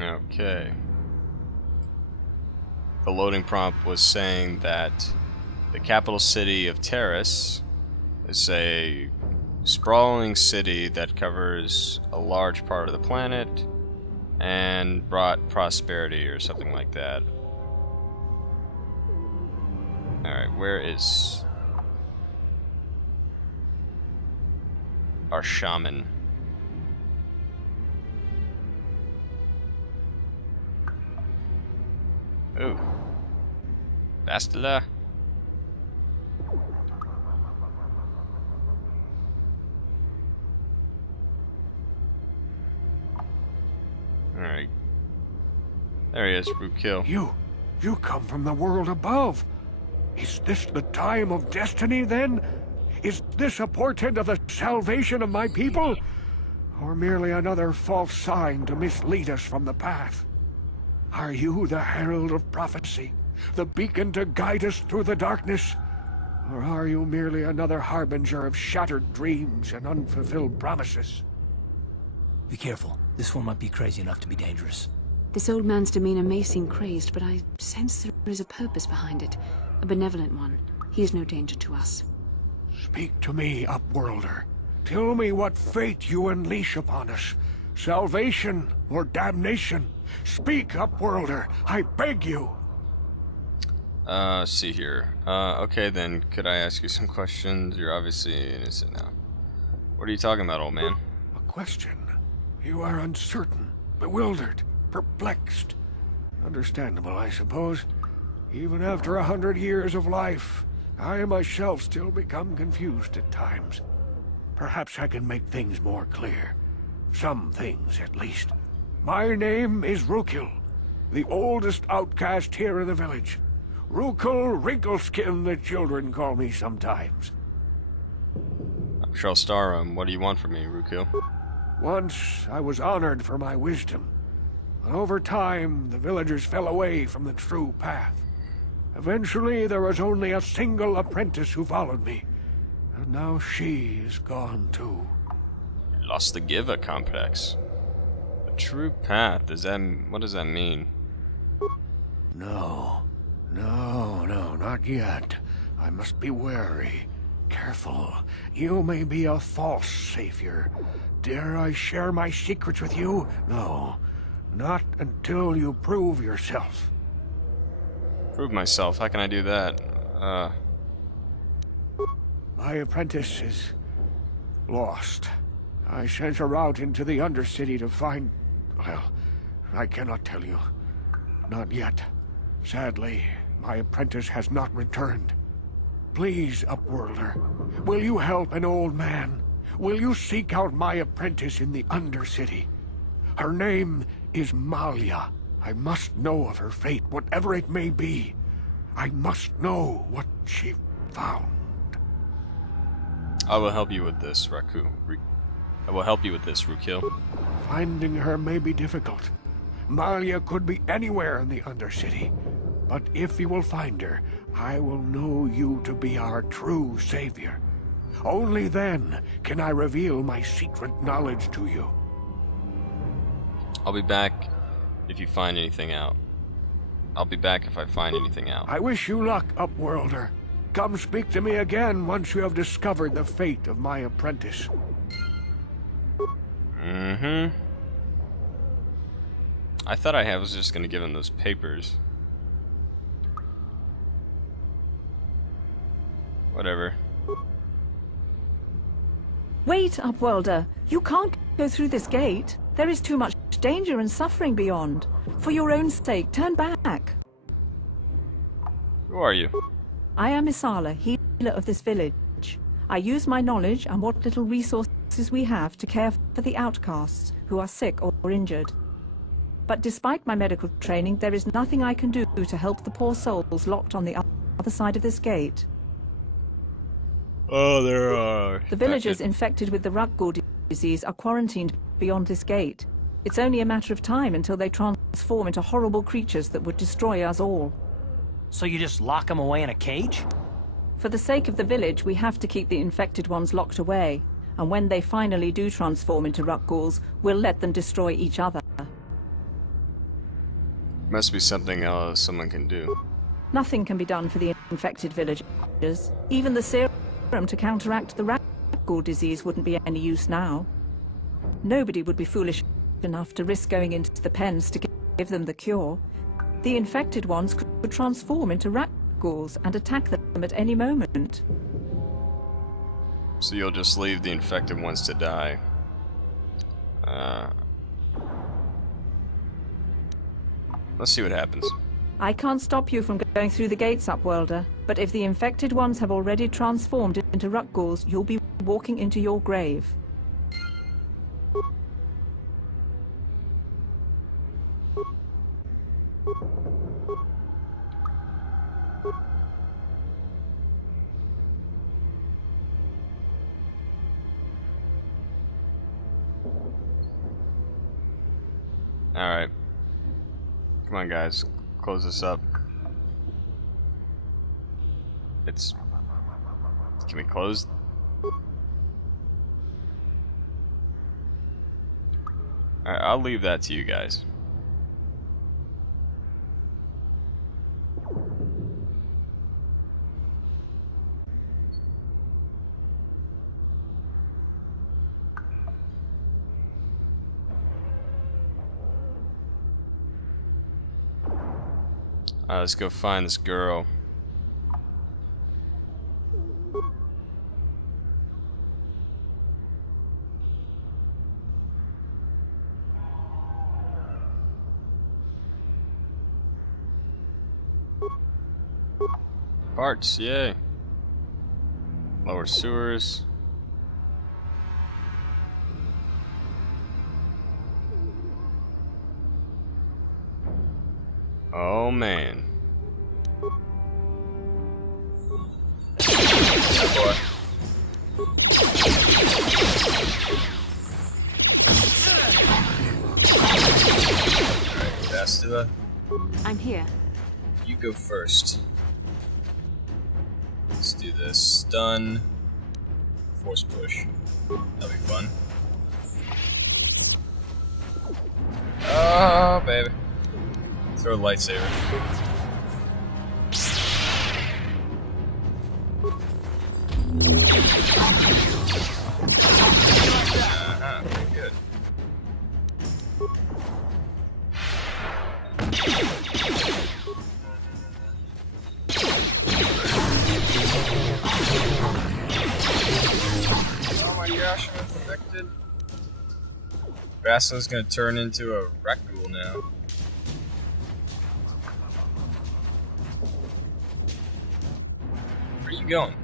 Okay. The loading prompt was saying that the capital city of Taris is a sprawling city that covers a large part of the planet and brought prosperity or something like that. Alright, where is our shaman? Ooh. Bastila. Alright. There he is, Rookkill. You come from the world above. Is this the time of destiny, then? Is this a portent of the salvation of my people? Or merely another false sign to mislead us from the path? Are you the herald of prophecy, the beacon to guide us through the darkness? Or are you merely another harbinger of shattered dreams and unfulfilled promises? Be careful. This one might be crazy enough to be dangerous. This old man's demeanor may seem crazed, but I sense there is a purpose behind it. A benevolent one. He is no danger to us. Speak to me, Upworlder. Tell me what fate you unleash upon us. Salvation or damnation? Speak, Upworlder. I beg you. Let's see here. Okay then, could I ask you some questions? You're obviously innocent now. What are you talking about, old man? A question? You are uncertain, bewildered, perplexed. Understandable, I suppose. Even after 100 years of life, I myself still become confused at times. Perhaps I can make things more clear. Some things, at least. My name is Rookkill, the oldest outcast here in the village. Rookkill Wrinkleskin, the children call me sometimes. I'm Starrun. What do you want from me, Rookkill? Once I was honored for my wisdom, but over time the villagers fell away from the true path. Eventually there was only a single apprentice who followed me, and now she is gone too. Lost the giver complex. The true path, what does that mean? No, not yet. I must be wary, careful. You may be a false savior. Dare I share my secrets with you? No, not until you prove yourself. Prove myself? How can I do that? My apprentice is lost. I sent her out into the Undercity to find... well, I cannot tell you. Not yet. Sadly, my apprentice has not returned. Please, Upworlder, will you help an old man? Will you seek out my apprentice in the Undercity? Her name is Malia. I must know of her fate, whatever it may be. I must know what she found. I will help you with this, I will help you with this, Rookkill. Finding her may be difficult. Malia could be anywhere in the Undercity. But if you will find her, I will know you to be our true savior. Only then can I reveal my secret knowledge to you. I'll be back if you find anything out. I'll be back if I find anything out. I wish you luck, Upworlder. Come speak to me again once you have discovered the fate of my apprentice. Mm-hmm. I thought I was just gonna give him those papers. Whatever. Wait, Upworlder. You can't go through this gate. There is too much danger and suffering beyond. For your own sake, turn back. Who are you? I am Isala, healer of this village. I use my knowledge and what little resources we have to care for the outcasts who are sick or injured. But despite my medical training, there is nothing I can do to help the poor souls locked on the other side of this gate. Oh, there are. The villagers infected with the Ruggle disease are quarantined beyond this gate. It's only a matter of time until they transform into horrible creatures that would destroy us all. So you just lock them away in a cage? For the sake of the village, we have to keep the infected ones locked away. And when they finally do transform into Ruggles, we'll let them destroy each other. Must be something else someone can do. Nothing can be done for the infected villagers. Even the serum to counteract the rat ghoul disease wouldn't be any use now. Nobody would be foolish enough to risk going into the pens to give them the cure. The infected ones could transform into rat ghouls and attack them at any moment. So you'll just leave the infected ones to die. Let's see what happens. I can't stop you from going through the gates, Upworlder, but if the infected ones have already transformed into rat ghouls, you'll be walking into your grave. Alright. Come on, guys. Close this up. It's... Can we close? Alright, I'll leave that to you guys. Alright, let's go find this girl. Parts, yay. Lower sewers. Oh man. Bastila, I'm here. you go first. Let's do this. Stun. Force push. That'll be fun. Oh, baby. Throw a lightsaber. Pretty good. Oh my gosh, I'm infected. Bastila's gonna turn into a rat ghoul now. Where are you going?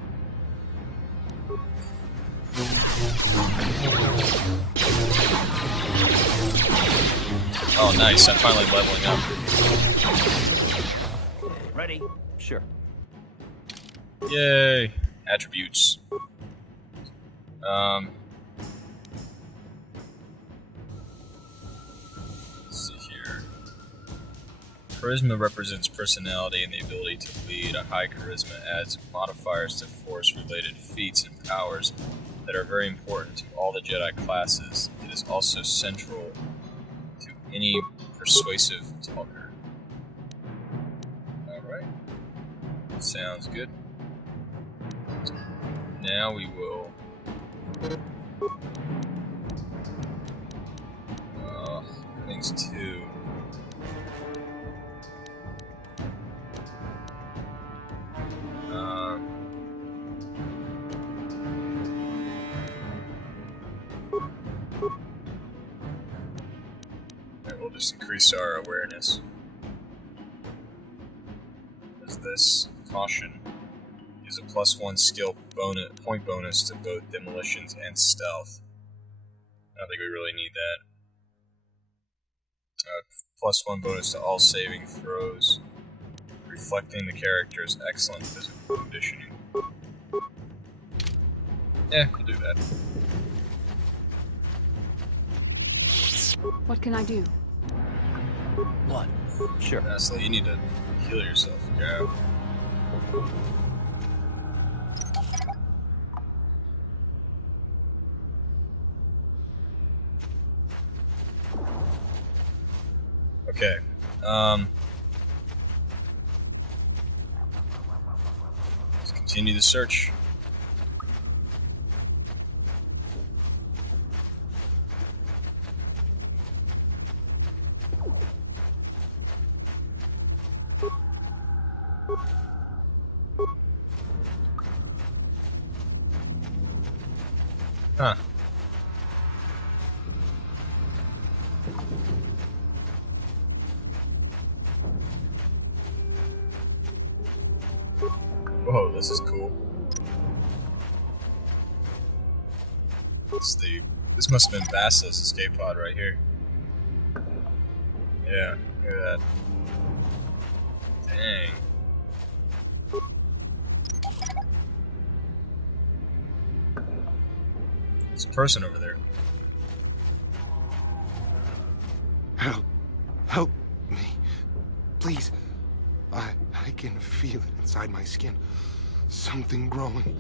Oh, nice. I'm finally leveling up. Ready? Sure. Yay. Attributes. Let's see here. Charisma represents personality and the ability to lead. A high charisma adds modifiers to force-related feats and powers that are very important to all the Jedi classes. It is also central to any persuasive talker. Alright. Sounds good. Now we will... things too. We'll just increase our awareness. Is this caution? Use a +1 skill point bonus to both demolitions and stealth. I don't think we really need that. +1 bonus to all saving throws, reflecting the character's excellent physical conditioning. Yeah, we'll do that. What can I do? What? Sure. Bastila, you need to heal yourself, yeah. Okay. Continue the search. Huh. Whoa, this is cool. This must have been Bastila's escape pod right here. Yeah, look at that. Dang. There's a person over there. Help me. Please. I can feel it inside my skin. Something growing.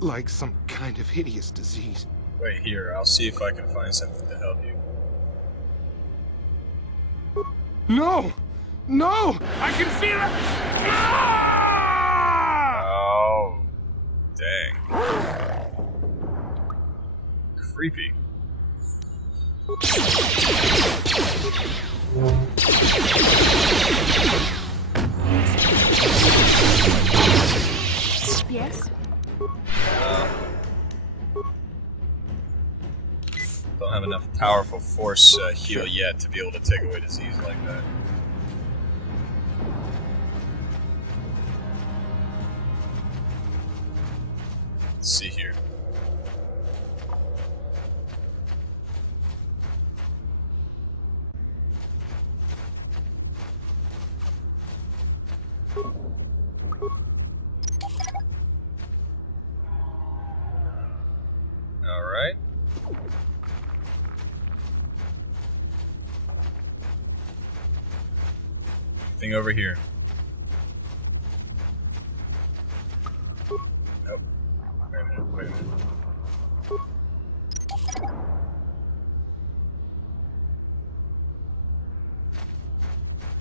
Like some kind of hideous disease. Wait here, I'll see if I can find something to help you. No! No! I can feel it! Ah! Oh. Dang. Creepy. Yes? Don't have enough powerful force heal yet to be able to take away disease like that. Let's see here. Alright. Anything over here? Nope. Wait a minute, wait a minute.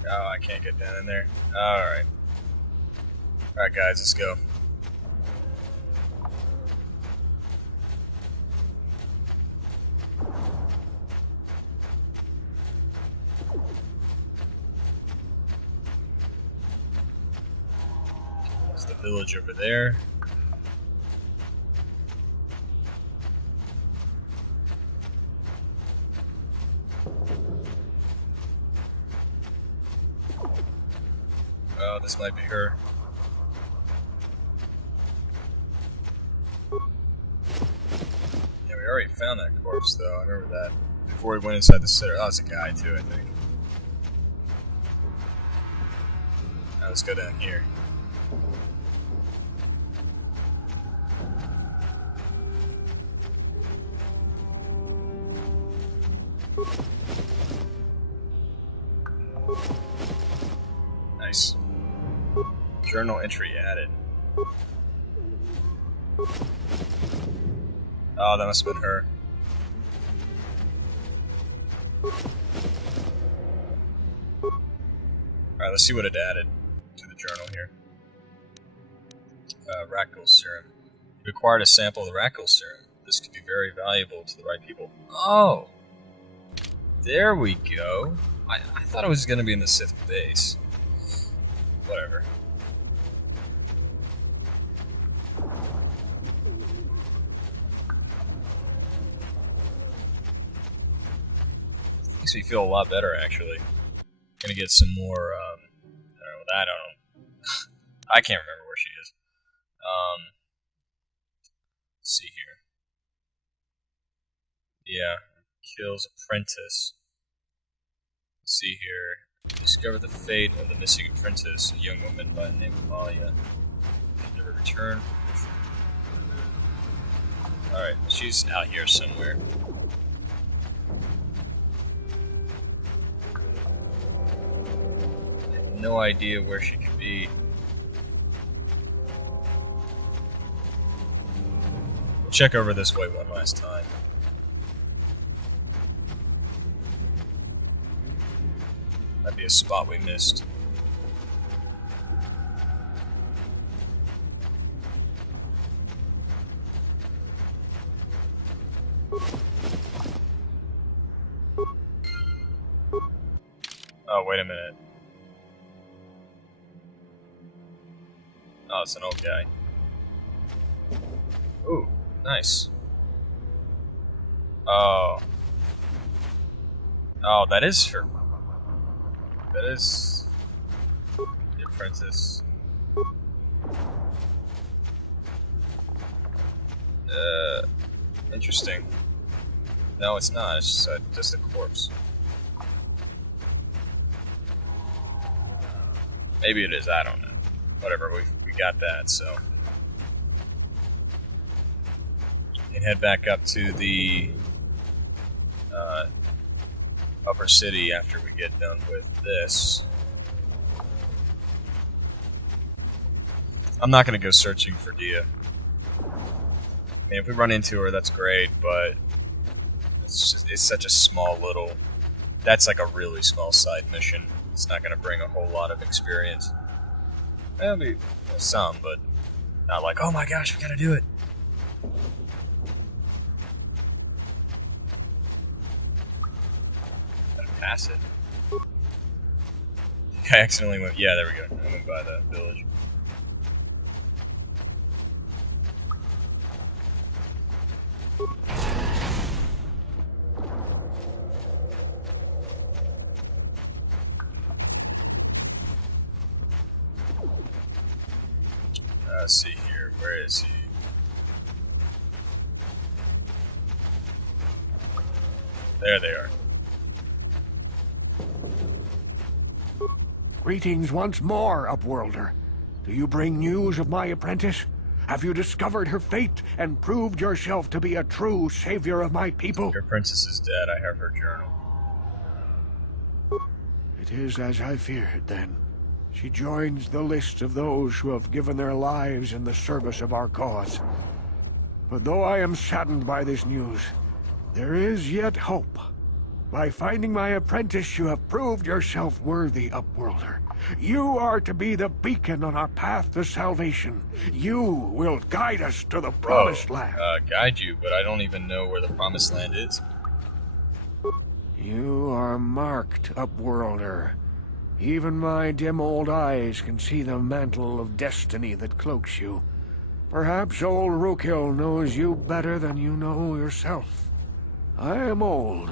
Oh, I can't get down in there. Alright. Alright guys, let's go. There's the village over there. Oh, this might be her. Yeah, we already found that corpse, though. I remember that. Before we went inside the center. Oh, it's a guy, too, I think. Now let's go down here. Nice. Journal entry added. Oh, that must have been her. Alright, let's see what it added to the journal here. Raccoon serum. You acquired a sample of the Raccoon serum. This could be very valuable to the right people. Oh! There we go. I thought it was going to be in the Sith base. Whatever. Makes me feel a lot better, actually. Gonna get some more, I don't know. I can't remember where she is. Let's see here. Yeah, kills apprentice. Let's see here. Discover the fate of the missing apprentice, a young woman by the name of Malia. She never returned. Alright, she's out here somewhere. I have no idea where she could be. We'll check over this way one last time. Might be a spot we missed. Oh, wait a minute. Oh, it's an old guy. Ooh, nice. Oh. Oh, that is her. That is the apprentice. Interesting. No, it's not. It's just a corpse. Maybe it is. I don't know. Whatever. We got that. So we can head back up to the upper city after we get done with this. I'm not going to go searching for Dia. I mean, if we run into her, that's great, but it's such a small little... That's like a really small side mission. It's not going to bring a whole lot of experience. Maybe some, but not like, oh my gosh, we got to do it. Gotta pass it. I accidentally went... Yeah, there we go. I went by the village. Let's see here. Where is he? There they are. Greetings once more, Upworlder. Do you bring news of my apprentice? Have you discovered her fate and proved yourself to be a true savior of my people? Your princess is dead. I have her journal. It is as I feared, then. She joins the list of those who have given their lives in the service of our cause. But though I am saddened by this news, there is yet hope. By finding my apprentice, you have proved yourself worthy, Upworlder. You are to be the beacon on our path to salvation. You will guide us to the Promised Land. Guide you, but I don't even know where the Promised Land is. You are marked, Upworlder. Even my dim old eyes can see the mantle of destiny that cloaks you. Perhaps old Rookhill knows you better than you know yourself. I am old.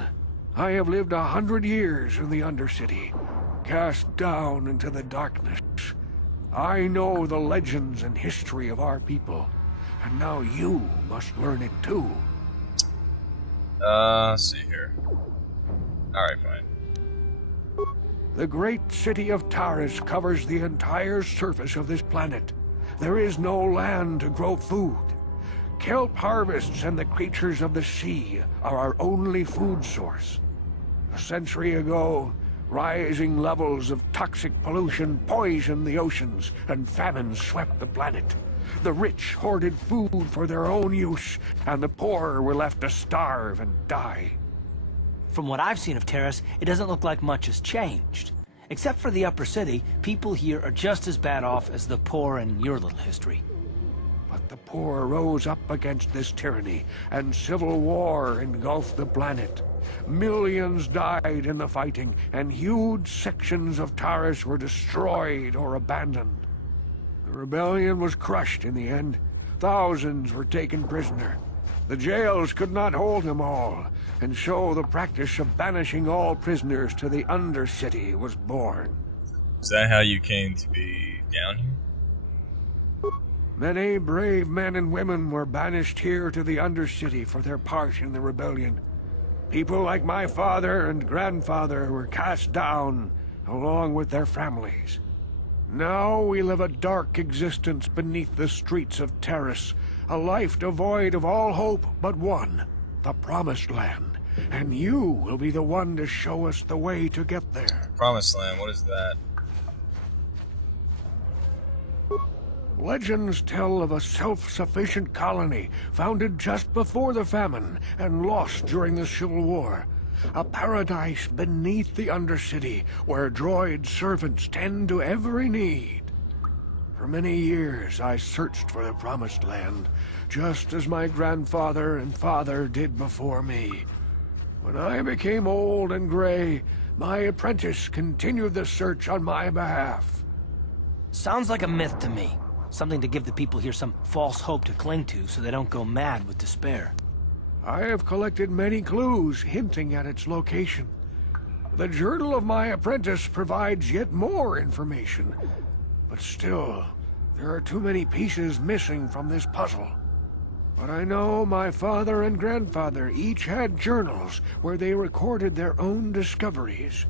I have lived 100 years in the Undercity, cast down into the darkness. I know the legends and history of our people, and now you must learn it too. Let's see here. Alright, fine. The great city of Taris covers the entire surface of this planet. There is no land to grow food. Kelp harvests and the creatures of the sea are our only food source. A century ago, rising levels of toxic pollution poisoned the oceans, and famine swept the planet. The rich hoarded food for their own use, and the poor were left to starve and die. From what I've seen of Taris, it doesn't look like much has changed. Except for the upper city, people here are just as bad off as the poor in your little history. But the poor rose up against this tyranny, and civil war engulfed the planet. Millions died in the fighting, and huge sections of Taris were destroyed or abandoned. The rebellion was crushed in the end. Thousands were taken prisoner. The jails could not hold them all, and so the practice of banishing all prisoners to the Undercity was born. Is that how you came to be down here? Many brave men and women were banished here to the Undercity for their part in the rebellion. People like my father and grandfather were cast down, along with their families. Now we live a dark existence beneath the streets of Taris, a life devoid of all hope but one, the Promised Land. And you will be the one to show us the way to get there. Promised Land, what is that? Legends tell of a self-sufficient colony founded just before the famine and lost during the Civil War. A paradise beneath the Undercity where droid servants tend to every need. For many years I searched for the Promised Land, just as my grandfather and father did before me. When I became old and gray, my apprentice continued the search on my behalf. Sounds like a myth to me. Something to give the people here some false hope to cling to so they don't go mad with despair. I have collected many clues hinting at its location. The journal of my apprentice provides yet more information. But still, there are too many pieces missing from this puzzle. But I know my father and grandfather each had journals where they recorded their own discoveries.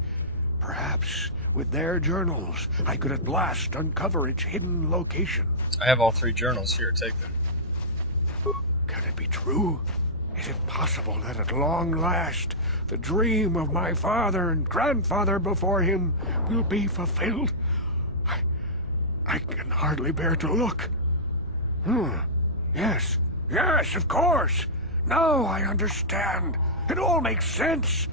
Perhaps with their journals, I could at last uncover its hidden location. I have all 3 journals here. Take them. Can it be true? Is it possible that at long last, the dream of my father and grandfather before him will be fulfilled? I can hardly bear to look. Yes, of course. Now I understand. It all makes sense.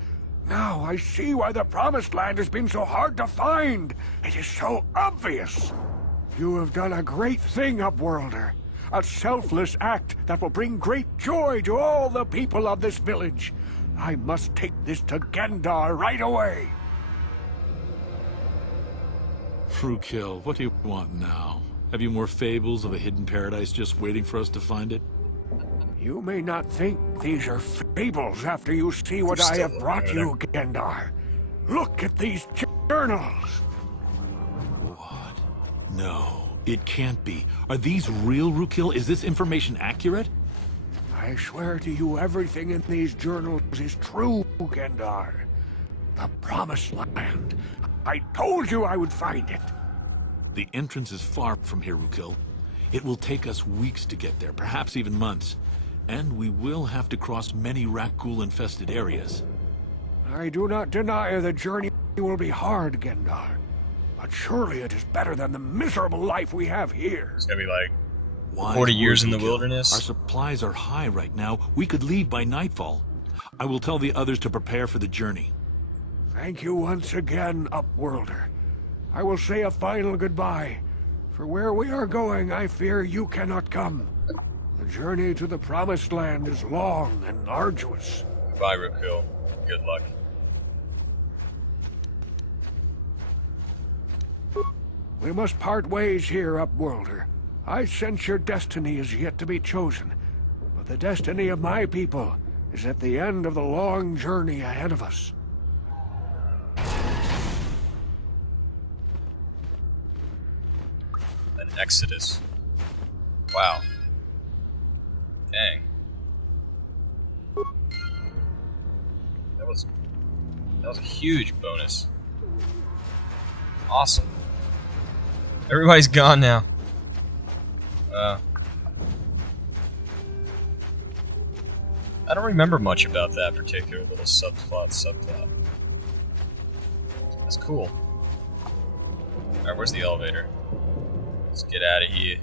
Now I see why the Promised Land has been so hard to find. It is so obvious. You have done a great thing, Upworlder. A selfless act that will bring great joy to all the people of this village. I must take this to Gendar right away. Frukill, what do you want now? Have you more fables of a hidden paradise just waiting for us to find it? You may not think these are fables after you see what I have brought you, Gendar. Look at these journals. What? No, it can't be. Are these real, Frukill? Is this information accurate? I swear to you, everything in these journals is true, Gendar. The Promised Land. I told you I would find it. The entrance is far from here, Frukill. It will take us weeks to get there, perhaps even months. And we will have to cross many Rakghoul-infested areas. I do not deny the journey will be hard, Gendar. But surely it is better than the miserable life we have here. It's gonna be like Wise 40 years in word, the Frukill. wilderness. Our supplies are high right now. We could leave by nightfall. I will tell the others to prepare for the journey. Thank you once again, Upworlder. I will say a final goodbye. For where we are going, I fear you cannot come. The journey to the Promised Land is long and arduous. Goodbye, Frukill. Good luck. We must part ways here, Upworlder. I sense your destiny is yet to be chosen. But the destiny of my people is at the end of the long journey ahead of us. An exodus. Wow. Dang. That was a huge bonus. Awesome. Everybody's gone now. I don't remember much about that particular little subplot. That's cool. Alright, where's the elevator? Let's get out of here.